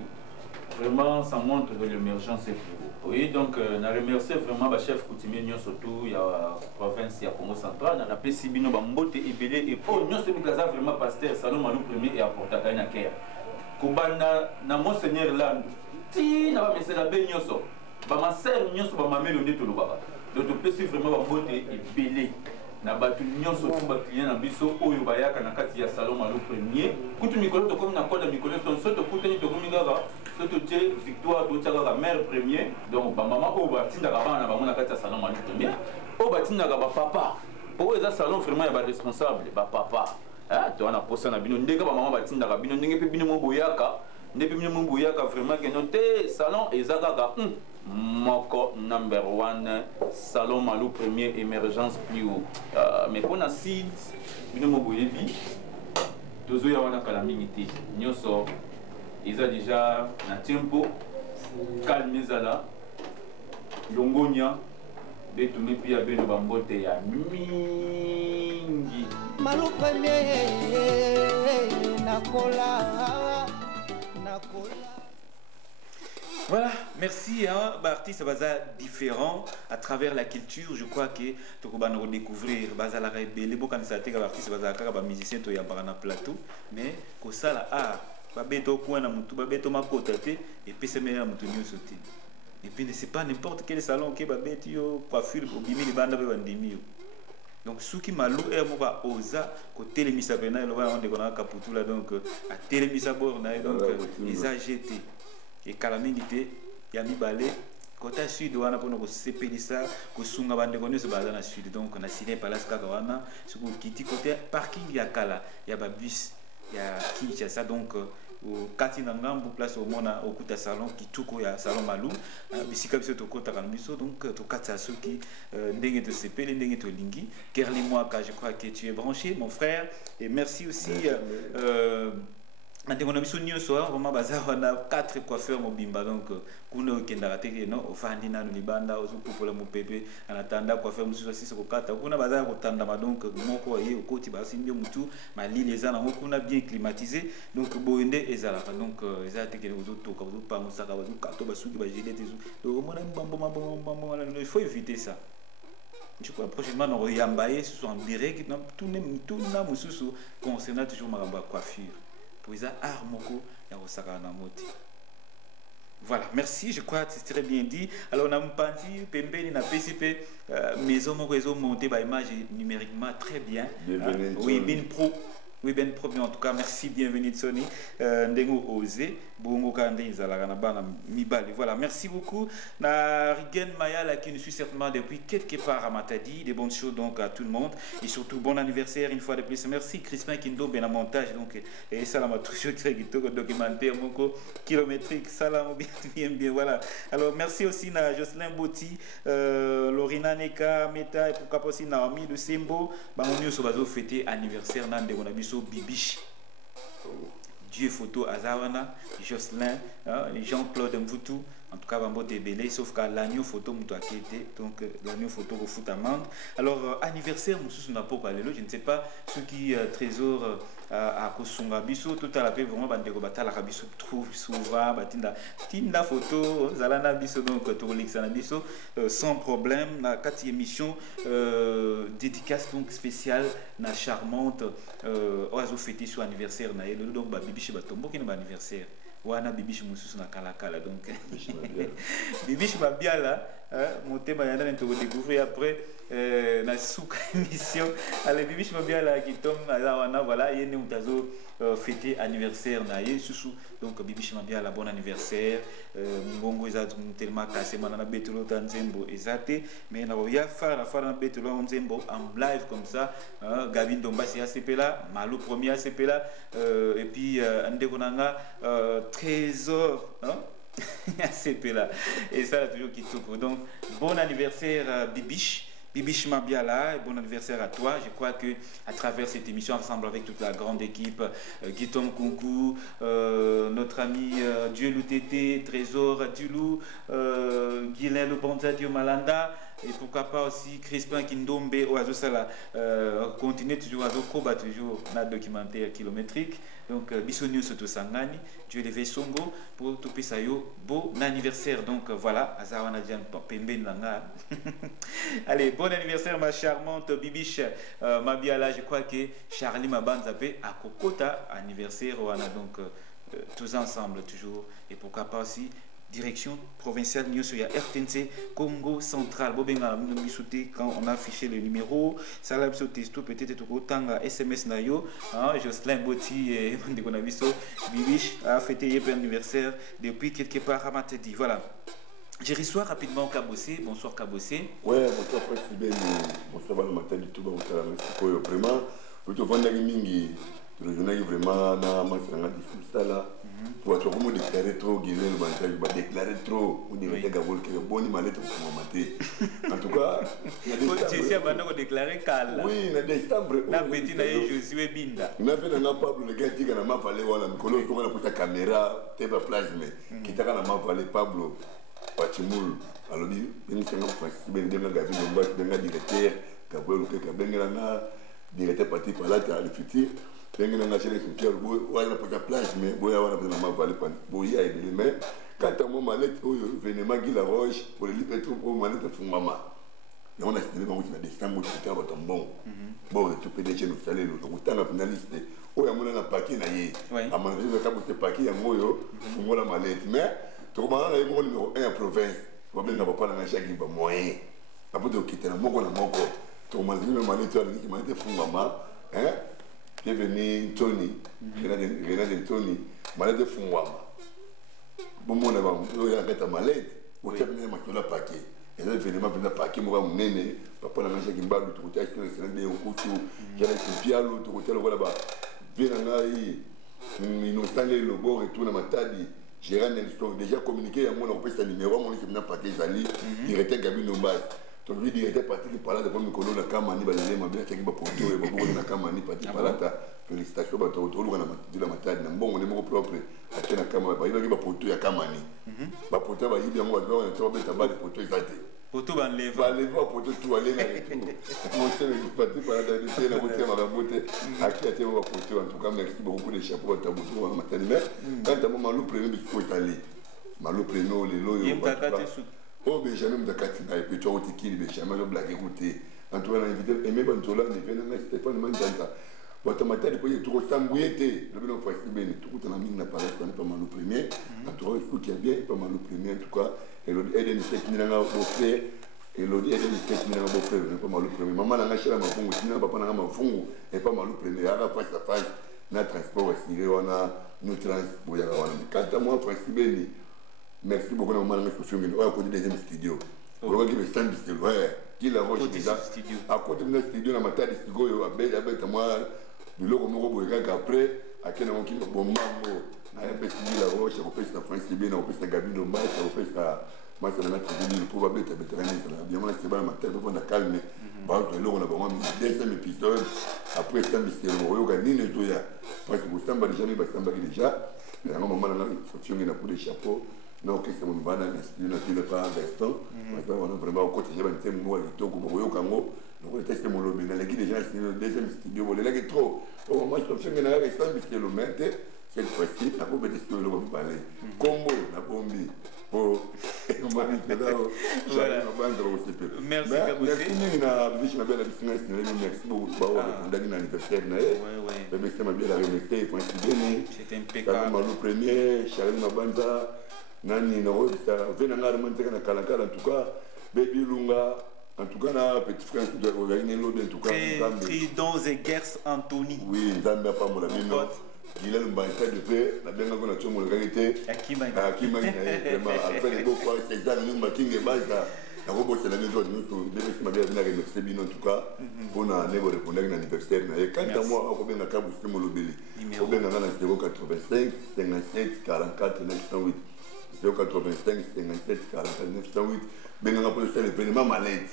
vraiment ça montre que l'émergence est plus haut. Oui donc na remercier vraiment ba chef coutumier nyo surtout ya province ya Congo central na pesi bino ba mbote ebele et po nyo se bikaza vraiment pasteur salon Malou premier et apporta kana care kobanda na monseigneur là ti na ba mesela be nyoso ba ma sœur nyoso ba mamelo ndeto lobaka donc peut suivre vraiment ba mbote ebele na batu nyoso to ba client na biso oyo bayaka na kati ya salon Malou premier kutu mikolo to comme na koda mikolo to soto kutani to komi gaga soto tie victoire to tchaka mère premier donc ba mama o ba tinda ka bana ba mona kati ya salon Malou premier o ba tinda ka ba papa po eza salon vraiment ya ba responsable ba papa ah to na posa na bino ndeka ba mama ba tinda ka bino ndenge pe bino mo boyaka ndenge bino mo boyaka vraiment que non te salon ezaka moko number 1 salon Malou premier émergence plus haut mais pour na seed bino mo boyebi tozo ya wana kala mingi nyoso eza déjà na tempo calme ezala longonia betu mepi ya beno bambote ya mingi Malou premier nakola. Voilà, merci. Hein, artiste baza différent à travers la culture. Je crois que tu vas redécouvrir baza la rebelle. Beaucoup de artistes baza kaka musicien to ya barana plateau, mais ko sala art ba beto ko na mutu ba beto makotate et puis c'est meilleur mutu nyo sauter. Et puis c'est pas n'importe quel salon que ba beto yo coiffure ko bimi banda ba ndimi yo. Donc Souki Malou est moka oza côté les misapena et le va on déconnant caputula donc à télé misaborna donc ils a jeté et calamité ya mi balé côté sud wana pour nous sepelisa ko sunga bande konyo se baza na sud donc na ciné palace kaka wana ce ko kiti côté parking ya kala ya ba bus ya Kinshasa donc au Katina Ngambu place au mona au kuta salon qui tout ya salon Malou bisika biso to kota kan biso donc to katsa soki ndenge to sepele ndenge to lingi Kerli Mwaka je crois que tu es branché mon frère et merci aussi on a mis nyonso vraiment bazar on a 4 coiffeurs mobimba donc kuno kenda teke no ofandi na libanda ozukupola mopebe anatanda coiffeur mususu sisi kokata kuna bazar kotanda donc moko ye okoti basi mbio mutu malili ezana kuna bien climatisé donc boende ezala donc ezala teke ozotoka ozopa musaka ozokato basuki ba gilete donc mona mbambo il faut éviter ça. Je crois prochainement on yambaye ce soit en direct tout na mususu concernant toujours ma coiffure. Art moko ya osaka na moti. Voilà, merci, je crois que c'est très bien dit. Alors on a mpandi pembeni na PCP maison moko ezo monter ba image numériquement très bien. Oui, bien pro. Oui, Ben Pro, en tout cas, merci, bienvenue de Sony. Ndengo Osé, Bongo Kande, Izalagana Bana Mibali. Voilà, merci beaucoup. Na Rigen Maya, là, qui nous suit certainement depuis quelque part à Matadi. Des bonnes choses donc à tout le monde. Et surtout, bon anniversaire une fois de plus. Merci, Crispin Kindo, ben à montage. Donc, et ça, là, m'a toujours très documentaire, mon kilométrique. Ça, là, bien, voilà. Alors, merci aussi à Jocelyn Boti, Lorina Neka, Meta, et pourquoi pas aussi Naomi de Sembo. Bah, on y a fêté anniversaire, Nande, on a Bibiche, Dieu photo Azawana, Jocelyn, Jean-Claude Mvutu, En tout cas, Bambo est belé, sauf qu'à l'agneau photo, moutou a quitté. Donc, l'agneau photo au foot amende. Alors, anniversaire, moussous n'a pas parlé. Je ne sais pas ceux qui trésor à Kosunga Bisso, tout à la paix, vraiment, Bandego Batala Rabisso, trouve souvent, Tinda photo, Zalana Bisso, donc, Torolixana Bisso, sans problème. La 4e émission, dédicace donc spéciale, na charmante, oiseau fêté sur anniversaire, na yelo, donc, Bibiche Batombo, qui n'est pas anniversaire. Wana Bibiche Moussous na Kalakala, donc. Bibiche Babiala, mon thème, il y en a un découvrir après. Na souka émission allez Bibiche Babiala qui tombe là voilà il y a une tazo fêté anniversaire na ye susu donc Bibiche Babiala bon anniversaire mbongo za tellement cassé manana betulo tanzembo ezate mais na ya fara na betulo nzembo en live comme ça Gabi Ndombasi ACP là Malou premier ACP là et puis ndeko nanga trésor ACP là et ça là toujours qui souffre donc bon anniversaire Bibiche Bibiche Mabiala, bon anniversaire à toi. Je crois que à travers cette émission, ensemble avec toute la grande équipe, Guitom Kunku, notre ami Dieu Tété, Trésor Dulou, Guilain Le Bonza Dio Malanda, et pourquoi pas aussi Crispin Kindombe, Oazo Sala, continue toujours Oazo Koba, toujours notre documentaire kilométrique. Donc, Bissonio Soto Sangani, Dieu Levé Songo, pour tout Pesayo, bon anniversaire. Donc, voilà, Azawana Dian Pembe Nanga. Allez, bon anniversaire, ma charmante Bibiche Mabiala. Je crois que Charlie Mabanzapé à Kokota, anniversaire, on a donc tous ensemble, toujours. Et pourquoi pas aussi direction provinciale Nyosoya RTNC Congo Central. Bobenga Misouté quand on a affiché le numéro. Salam Sotesto peut-être au Tanga SMS Nayo. Jocelyn Botti et Ndekonabiso Bibiche a fêté hier anniversaire depuis quelque part à Matedi. Voilà. Je reçois rapidement Kabossé. Bonsoir Kabossé. Ouais, bonsoir Président. Bonsoir le matin du tout. Bonsoir vraiment. Plutôt vendredi mingi. Le journal vraiment dans ma franga difficile ça là. Tu vas trouver déclarer trop Guilherme le bantage, tu vas déclarer trop. On dirait que Gabol qui est bon, il m'a lettre pour mater. En tout cas, tu sais maintenant déclarer Kala. Oui, na décembre. Na petit na Josué Binda. Na fait na Pablo le gars qui na m'a fallu wala mikolo ko na pour caméra, teba plasme. Qui t'a na m'a fallu Pablo Pachimul. Alors dit, il s'est ngam facile ben de Gabi Ndombas ben directeur, Gabriel que benga na directeur parti par là à le futur. Benga na chérie sur cœur boy wala pour la plage mais boy wala pour na m'a fallu boy ay de mais quand à mon mallette oyo venema Guy la Roche pour le libérer pour mallette fumama. On a essayé de décembre qui était bon. Bon, tout PDG nous salé le temps finaliste. Oh, il y a un paquet naïe. À mon avis, il y a un paquet à Moyo, pour moi la mallette. Mais, tout le monde a le numéro 1 en province. Il y a pas de chèque qui va moyen. Après de quitter la moko na moko. Tout le monde a le mallette, il m'a été fou maman. Hein? Bienvenue Tony. Renade Tony. Mallette fou maman. Bon, mon avant, il y a un mallette. Au terme, il y a un paquet. Et là, évidemment, il y a un paquet, moi, mon néné, papa, la magie qui m'a dit, tout le temps, il y a un couteau, il y a un piano, tout le temps, voilà, viens il nous installe le bord et tout, dans ma tadi, j'ai rendu l'histoire, déjà communiqué, à moi, on peut sa numéro, mon équipe n'a pas été allé, directeur Gabi Ndombas. Donc, lui, directeur Patrick, il parlait de premier colon, la Kamani, il y a ma bien, qui va pour tout, et beaucoup de la Kamani, Patrick, félicitations, bah, tout le monde a la matade, bon, on est mon propre, à qui la Kamani, il va pour tout, il y a Kamani. Bah, pour toi, il y a bien, moi, on est tombé, t'as pas de poteau, il va être. Poteau, va lever. Va lever, poteau, tout aller là et tout. Mon cher, il est parti par la dernière, la beauté, ma beauté, à qui a été mon poteau, en tout cas, merci beaucoup des chapeaux à ta beauté, à ma matade. Mais, quand t'as mon malou prénom, il faut y aller. Malou prénom, les lots, il y a pas de oh, mais jamais de Katina, et puis tu as été qui, mais jamais de blague écouter. En tout cas, on a invité, et même Bantola, il vient de Stéphane Mandanta. Automatiquement, il faut y trouver Sambouété. Le bilan facile, mais tout le monde n'a pas l'air pas mal au premier. En tout cas, il faut qu'il y ait bien, pas mal au premier. En tout cas, et l'autre aide une technique à beau frère, et l'autre aide une technique à beau frère, pas mal au premier. Maman n'a pas chez la mafungu, sinon papa n'a pas mafungu, et pas mal au premier. À la face à face, n'a transport aussi, on a nous transport. Quant à moi, facile, merci beaucoup, maman n'a pas filmé. On a connu des studios. On va dire le stand du studio. Qui la roche déjà. À côté de notre studio, on a ma taille de studio, avec moi. Biloko moko boyeka après akena monki bomambo na pesi la roche ko pesa France bien na pesa Gabi Ndombas ko pesa masa na tribune pour babeta veterani na bien moi c'est pas ma tête pour na calme ba to loko na bango mi deuxième épisode après ça mystère mo yoga nini toya parce que samba déjà mi ba samba déjà na maman na faut na pour les chapeaux non que c'est mon banane studio na pas d'instant parce qu'on a vraiment continué à faire moi et tout comme yo kango donc on testé mon lobby na l'équipe déjà c'est le deuxième studio voilà là que trop au moins je pense que na avec ça mais le mettre cette fois-ci la compétition le va parler combo na bombi pour voilà merci merci na biche na belle business merci beaucoup ba on a un anniversaire na bébé c'est ma bien la remercier pour c'est impeccable le premier Charles Mabanza nani na ça vena ngara manteka na kalakala en tout cas baby lunga en tout cas na petit frère de organiser l'autre en tout cas Tridon Zegers Anthony oui nzambe pa mo la mino il a le banquet de paix la bien qu'on a tout mon réalité akima vraiment après les beaux fois c'est ça nous making et base la robot c'est la maison nous bébé c'est ma bien na remercier bien en tout cas pour na nebo répondre à l'anniversaire et quand à moi on bien na kabu c'est mon lobeli on bien na 085 57 44 908 085 57 44 908 benga nga pour le événement malade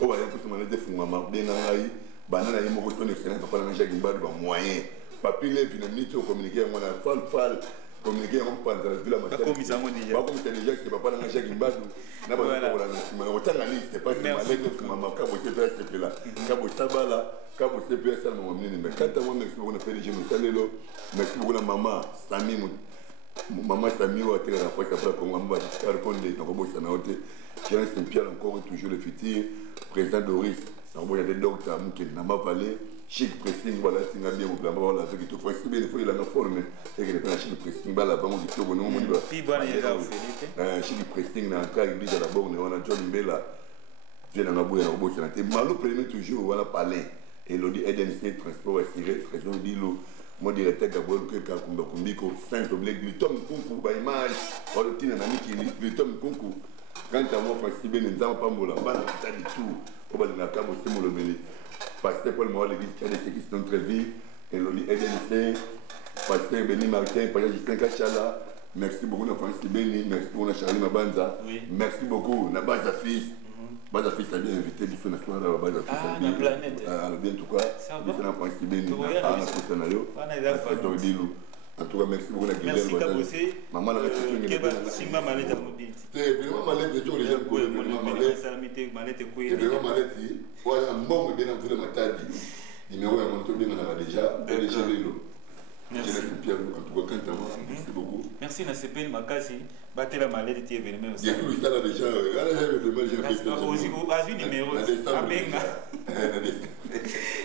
on va y pour malade fungama benga ngai banana yimo ko tone excellent papa na Jacques Mbadu ba moyen papi le finamite au communiquer moi na fal communiquer on pense dans la ville ma comme ça mon déjà ba comme c'est déjà que papa na Jacques Mbadu na ba ko na ma otanga liste pas c'est malade fungama ka bo c'est là ka bo tabala ka bo c'est ça mon mini mais quand moi merci beaucoup na PDG Musalelo merci beaucoup na maman Sami maman Sami ou à télé la fois après qu'on va répondre dans robot ça na hote Jean Saint-Pierre encore toujours le futur président Doris ça va y aller docteur Mouken na ma vallée chic pressing voilà singa bien ou blamba voilà avec tout fois c'est bien il faut il a la forme et que le chic pressing bala ba mo dit bon mo ba puis bon il a fait chic pressing na ka église à la borne on a John Mbela vient na boya na robot ça na malo premier toujours voilà parler et l'odi EDNC transport assuré trésor dilo mon directeur Gabriel Keka Kumba Kumbiko Saint Oblègue Tom Kunku ba image on le tient na miki Tom Kunku quand à moi parce que nous avons pas mola bana ta du tout on va dans la cabo c'est mon lobeli parce que pour moi l'église qui a des qui sont très vives et l'oli EDNC parce que Béni Martin pour Justin Kachala merci beaucoup na Francis Béni merci beaucoup na Charlie Mabanza merci beaucoup na Baza Fils Baza Fils a bien invité biso na soirée na Baza Fils na planète bien tout cas biso na Francis Béni na Kusanayo en tout cas merci beaucoup na Guilherme merci Kabosé maman la réception que Simba Maleta Mobile c'est vraiment malade de tous les gens pour vraiment malade quoi vraiment malade voilà bon bien dans le matadi numéro à monter bien on a déjà Lelo merci Pierre en tout cas quand merci beaucoup merci na CPN Makasi battre la maladie qui est événement aussi il y a tout ça là déjà aussi à numéro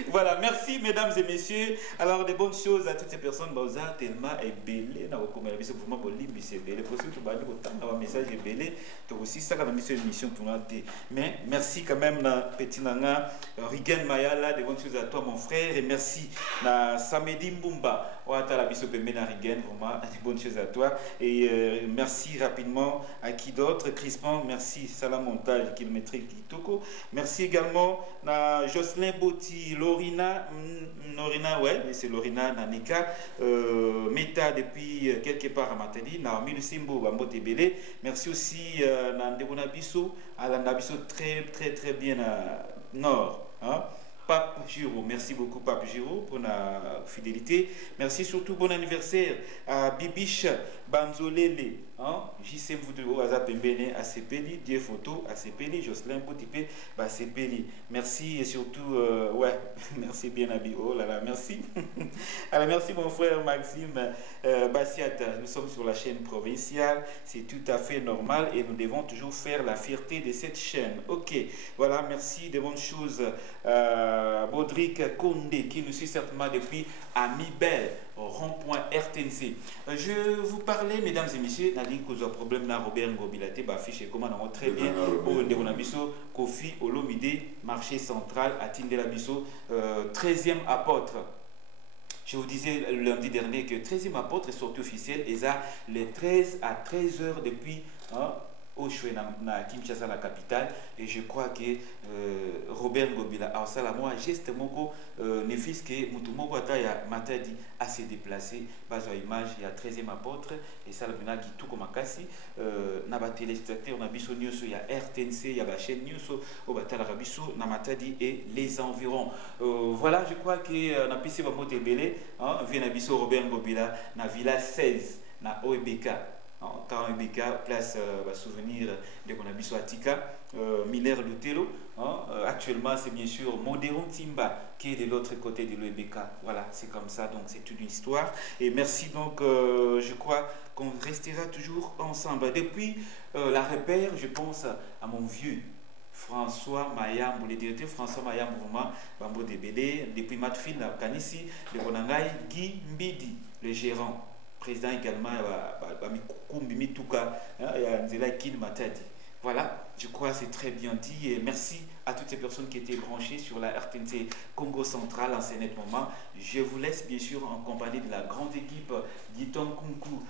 voilà merci mesdames et messieurs alors de bonnes choses à toutes ces personnes baza tellement est belé na ko mais biso vraiment bolimbi c'est belé possible que bali ko tanga un message est belé to aussi ça quand émission pour mais merci quand même na petit nanga Rigen Mayala de bonnes choses à toi mon frère et merci na Samedi Mbumba la biso pemena Rigen vraiment de bonnes choses à toi et merci rapidement à qui d'autre Crispin merci Salam Montage kilométrique Kitoko merci également na Jocelyn Botti Lorina ouais c'est Lorina Nanika Meta depuis quelque part à Matadi Naomi Lusimbo Bambote Belé merci aussi na Ndebona Biso Alanda Biso très bien à Nord hein? Pape Giro, merci beaucoup Pape Giro pour la fidélité. Merci surtout, bon anniversaire à Bibiche Banzolele, hein? JC Mvoutou Azapembene à Sepeli, Dieu Photo à Sepeli, Jocelyn Potipé à Sepeli. Merci et surtout, ouais, merci bien Abi, oh là là, merci. Alors merci mon frère Maxime Bassiata, nous sommes sur la chaîne provinciale, c'est tout à fait normal et nous devons toujours faire la fierté de cette chaîne. Ok, voilà, merci de bonnes choses. Baudric Condé qui nous suit certainement depuis Amibel rond-point RTNC. Je vous parlais mesdames et messieurs n'a dit que problème na Robert Ngobilate ba affiché comment on très bien au Ndekona Biso Kofi Olomide marché central à Tindela Biso 13e apôtre. Je vous disais le lundi dernier que 13e apôtre est sorti officiel et ça les 13 à 13h depuis au na Kinshasa la capitale et je crois que Robert Ngobila a ça la moi geste moko ne fils que mutumoko ata ya matadi à se déplacer base à image il y a 13e apôtre et ça le bina qui tout comme akasi na ba téléspectateur na biso nyuso ya RTNC ya ba chaîne nyuso au batala biso na matadi et les environs voilà je crois que na pisi ba moto belé hein vient na biso Robert Ngobila na villa 16 na OEBK Quand BK place souvenir de Konabiso Atika, Miller Lutelo. Actuellement, c'est bien sûr Modéron Timba qui est de l'autre côté de l'OEBK. Voilà, c'est comme ça, donc c'est une histoire. Et merci donc, je crois qu'on restera toujours ensemble. Depuis la repère, je pense à mon vieux François Mayambo, le directeur François Mayambo, vraiment, Bambo Debélé, depuis Matfin, Kanisi, le Bonangai, Guy Mbidi, le gérant. Président également, Mituka, Nzela Kin Matadi. Voilà, je crois que c'est très bien dit et merci à toutes ces personnes qui étaient branchées sur la RTNC Congo Central en ce net moment. Je vous laisse bien sûr en compagnie de la grande équipe Guiton Kunku,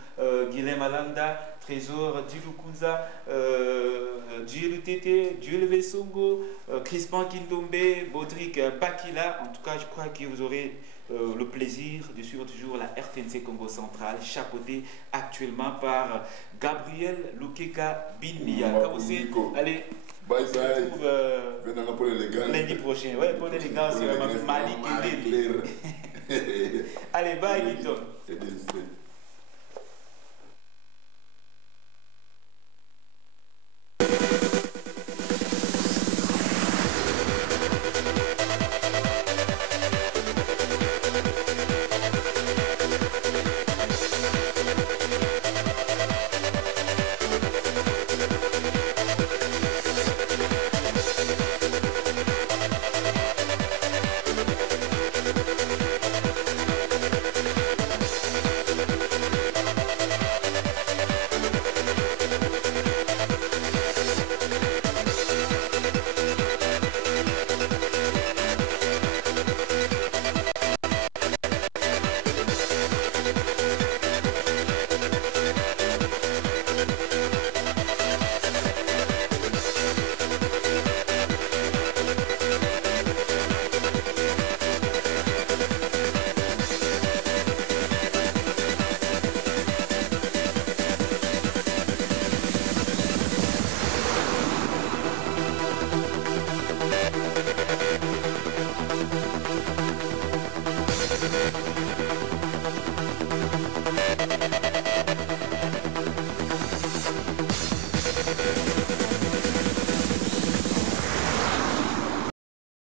Guilhem Alanda, Trésor, Dilukunza, Dieu Tete, Dieu Vesongo, Crispan Kindombe, Baudric Bakila. En tout cas, je crois que vous aurez le plaisir de suivre toujours la RTNC Congo Central, chapeautée actuellement par Gabriel Lukeka Binmia. Allez, bye bye. Pour lundi prochain. Ouais, pour l'élégance, c'est Malik et allez, bye, Guiton.